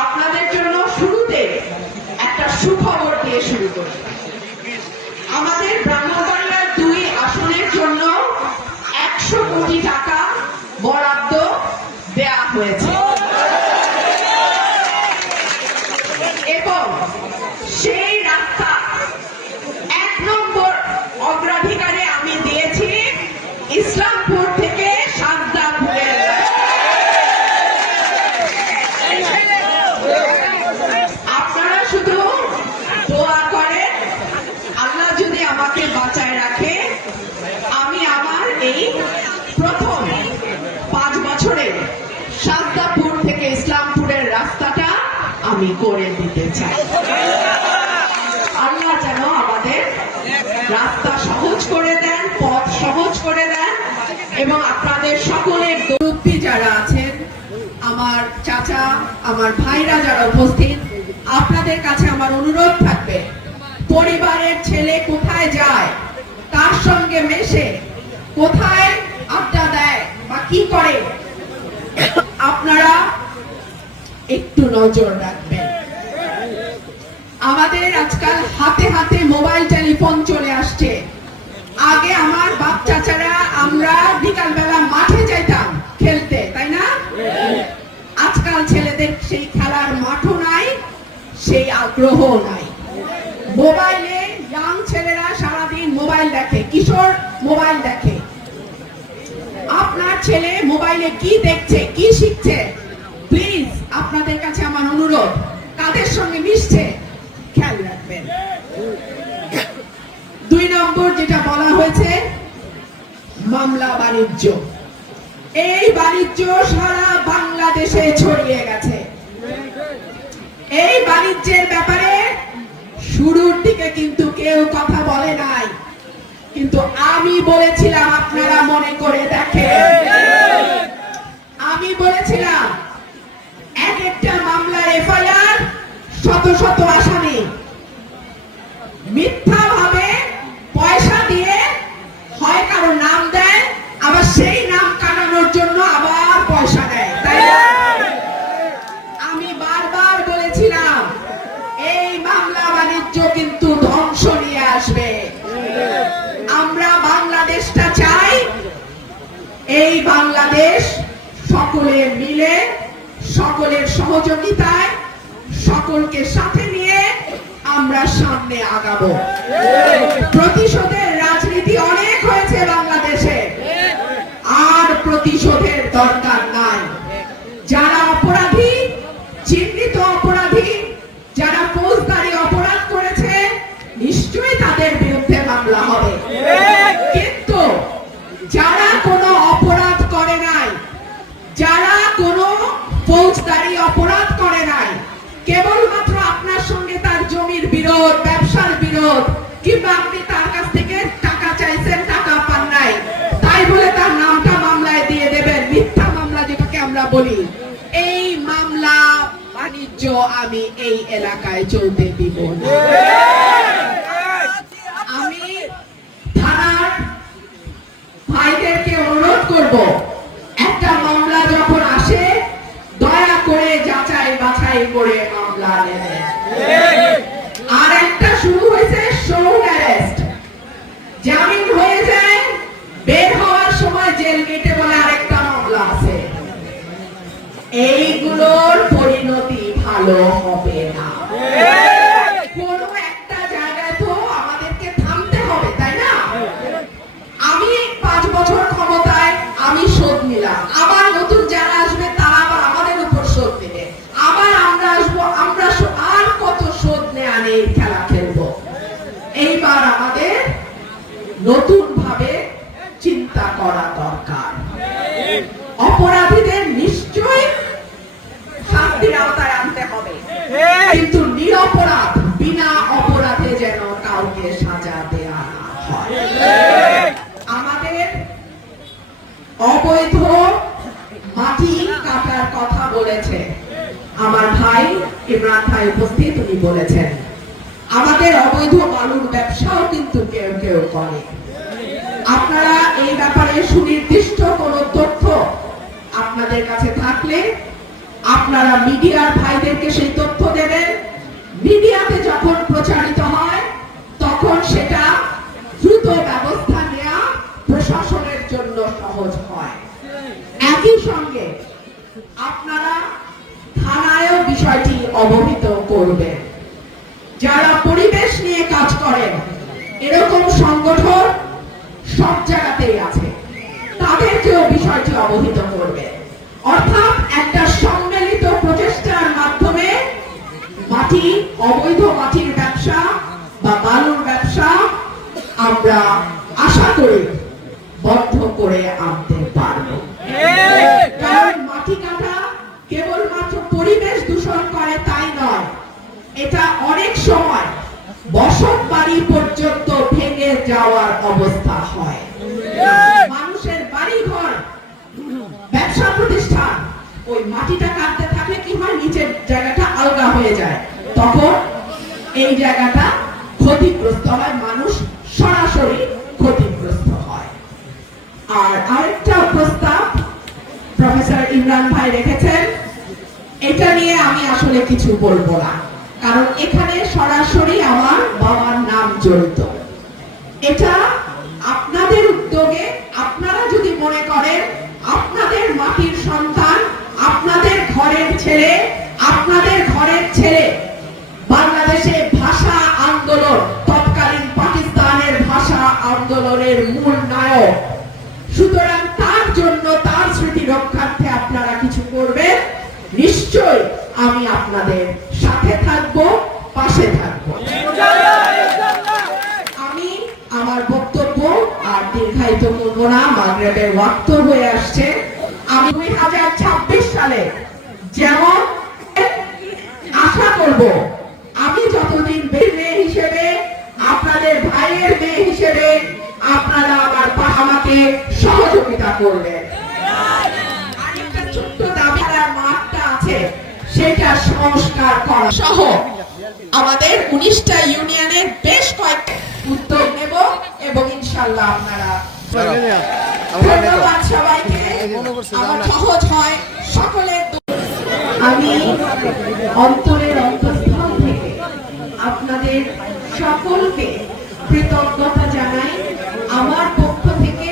আপনাদের জন্য শুরুতে একটা সুখবর দিয়ে শুরু করি। আমাদের ব্রাহ্মণবাড়িয়ার 2 আসনের জন্য 100 কোটি টাকা বরাদ্দ দেয়া হয়েছে এবং সেই রাস্তা 1 নম্বর অগ্রাধিকারে আমি দিয়েছি ইসলামপুর থেকে সাজদাপুরের। আপনারা শুধু দোয়া করেন, আল্লাহ যদি আমাকে বাঁচায় রাখে, আমি আমার এই প্রথম 5 বছরে সাজদাপুর থেকে ইসলামপুরের রাস্তাটা আমি করে দিতে চাই। আল্লাহ যেন আমাদের রাস্তা সহজ করে দেন, পথ সহজ করে দেন এবং আপনাদের সকলের মুরব্বী যারা আছেন, আমার চাচা, আমার ভাইরা যারা উপস্থিত, আপনাদের কাছে আমার অনুরোধ থাকবে, পরিবারের ছেলে কোথায় যায়, তার সঙ্গে মেশে কোথায় আড্ডা দেয় বা কি করে, আপনারা একটু নজর রাখবেন। আমাদের আজকাল হাতে হাতে মোবাইল টেলিফোন চলে আসছে। আগে আমার বাপ চাচারা আমরা বিকালবেলা মাঠে যাইতাম খেলতে, তাই না? আজকাল ছেলেদের সেই খেলার মাঠও নাই, সেই আগ্রহ নাই। মোবাইলে ইয়াং ছেলেরা সারাদিন মোবাইল দেখে, কিশোর মোবাইল দেখে। আপনার ছেলে মোবাইলে কি দেখছে, কি শিখছে, প্লিজ আপনাদের কাছে আমার অনুরোধ, কাদের সঙ্গে মিশছে খেয়াল রাখবেন। 2 নম্বর যেটা বলা হয়েছে, মামলা বাণিজ্য। এই বাণিজ্য সারা বাংলাদেশে ছড়িয়ে গেছে। এই বাণিজ্যের ব্যাপারে শুরুর দিকে কিন্তু কেউ কথা বলে নাই, কিন্তু আমি বলেছিলাম, আপনারা মনে করে দেখেন, আমি বলেছিলাম এক একটা মামলার এফআইআর শত শত আসামি মিথ্যা ভাবে পয়সা দিয়ে হয় কারো নাম দেয়, আবার সেই নাম কাটানোর জন্য আবার পয়সা দেয়, তাই না? আমি বারবার বলেছিলাম এই মামলা বাণিজ্য কিন্তু ধ্বংস নিয়ে আসবে। আমরা বাংলাদেশটা চাই, এই বাংলাদেশ সকলে মিলে, সকলের সহযোগিতায়, সকলকে সাথে নিয়ে আমরা সামনে আগাবো। প্রতিশোধের রাজনীতি অনেক হয়েছে বাংলাদেশে, আর প্রতিশোধের দরকার নাই। যারা অপরাধী, চিহ্নিত অপরাধী, যারা ফৌজদারি অপরাধ করেছে, নিশ্চয়ই তাদের বিরুদ্ধে মামলা হবে। কিন্তু যারা কোনো অপরাধ করে নাই, যারা কোনো ফৌজদারি অপরাধ করে নাই, কেবলমাত্র আপনার সঙ্গে তার জমির বিরোধ, ব্যবসার বিরোধ, কিংবা আপনি তার কাছ থেকে টাকা চাইছেন, টাকা পান নাই, তাই বলে তার নামটা মামলায় দিয়ে দেবেন, মিথ্যা মামলা যেটাকে আমরা বলি, এই মামলা বাণিজ্য আমি এই এলাকায় চলতে দিব না। আমি থানার ভাইদেরকে অনুরোধ করব, একটা মামলা যখন আসে দয়া করে যাচাই বাছাই করে মামলা নেবেন। আর একটা শুরু হয়েছে শো অ্যারেস্ট, জামিন হয়ে যায়, বের হওয়ার সময় জেল গেটে বলে আরেকটা মামলা আছে। এইগুলোর পরিণতি ভালো হবে না। কোন একটা জায়গায় তো আমাদেরকে থামতে হবে, তাই না? আমি 5 বছর ক্ষমতায়, আমি শোধ নিলাম, আবার নতুন যারা আসবে তারা আবার আমাদের উপর শোধ নেবে, আবার আমরা আসবো, আমরা আর কত শোধ নেয়া নেই খেলা খেলবো। এইবার আমাদের নতুন ভাবে চিন্তা করা দরকার। অপরাধীদের নিশ্চয়ই শাস্তির আওতায় আনতে হবে, কিন্তু নিরপরাধ, বিনা অপরাধে যেন কাউকে সাজা দেয়া না হয়। আমাদের অবৈধ মাটি কাটার কথা বলেছে আমার ভাই ইমরান ভাই, উপস্থিত, উনি বলেছেন আমাদের অবৈধ বালুর ব্যবসাও কিন্তু কেউ কেউ করে। আপনারা এই ব্যাপারে সুনির্দিষ্ট কোনো থাকলে আপনারা মিডিয়ার ভাইদেরকে সেই তথ্য দেবেন। মিডিয়াতে যখন প্রচারিত হয় তখন সেটা দ্রুত ব্যবস্থা নেওয়া প্রশাসনের জন্য সহজ হয়। একই সঙ্গে আপনারা থানায়ও বিষয়টি অবহিত করবেন। যারা পরিবেশ নিয়ে কাজ করেন এরকম সংগঠন সব জায়গাতেই আছে, তাদেরকেও বিষয়টি অবহিত করবে। অর্থাৎ একটা সম্মিলিত প্রচেষ্টার মাধ্যমে মাটি, অবৈধ মাটির ব্যবসা বা বালুর ব্যবসা আমরা আশা করি বন্ধ করে আনতে পারব। কারণ মাটি কাটা কেবলমাত্র পরিবেশ দূষণ করে তাই নয়, এটা অনেক সময় বসত বাড়ি পর্যন্ত ভেঙে যাওয়ার অবস্থা হয়। মানুষের বাড়ি ঘর, ব্যবসা প্রতিষ্ঠান ওই মাটিটা কাটতে থাকলে কি হয়, নিচের জায়গাটা আলগা হয়ে যায়, তখন এই জায়গাটা ক্ষতিগ্রস্ত হয়, মানুষ সরাসরি ক্ষতিগ্রস্ত হয়। আর আরেকটা প্রস্তাব প্রফেসর ইমরান ভাই রেখেছেন, এটা নিয়ে আমি আসলে কিছু বলবো না, কারণ এখানে সরাসরি আমার বাবার নাম জড়িত। এটা আপনাদের উদ্যোগে, আপনারা যদি মনে করেন আপনাদের মাটির সন্তান, আপনাদের ঘরের ছেলে, আপনাদের ঘরের ছেলে বাংলাদেশে ভাষা আন্দোলন, তৎকালীন পাকিস্তানের ভাষা আন্দোলনের মূল নায়ক, সুতরাং তার জন্য, তার স্মৃতি রক্ষার্থে আপনারা কিছু করবেন, নিশ্চয় আমি আপনাদের সাথে থাকবো, পাশে থাকবো। আমি আমার বক্তব্য আর দীর্ঘায়িত করবো না, মাগরিবের ওয়াক্ত হয়ে আসছে। আমি 2026 সালে যেমন আশা করব, আমি যতদিন মেয়ে হিসেবে, আপনাদের ভাইয়ের মেয়ে হিসেবে আপনারা আমাকে সহযোগিতা করবেন। আরেকটা ছোট্ট দাবি, মাঠটা আছে সেটা সংস্কার করা সহ আমাদের 19টা ইউনিয়নের বেশ কয়েকটা উদ্যোগ নেব এবং ইনশাআল্লাহ আপনারা। ধন্যবাদ সবাইকে। আমার সহজ হয় সকলের। আমি অন্তরের অন্তঃস্থল থেকে আপনাদের সকলকে কৃতজ্ঞতা জানাই, আমার পক্ষ থেকে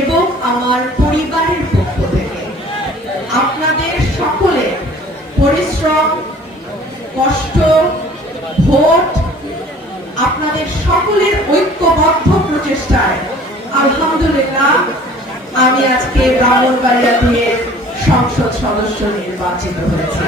এবং আমার পরিবারের পক্ষ থেকে। আপনাদের সকলের পরিশ্রম, কষ্ট, ভোট, আপনাদের সকলের ঐক্যবদ্ধ প্রচেষ্টায় আলহামদুলিল্লাহ আমি আজকে ব্রাহ্মণবাড়িয়া দিয়ে সংসদ সদস্য নির্বাচিত হয়েছি।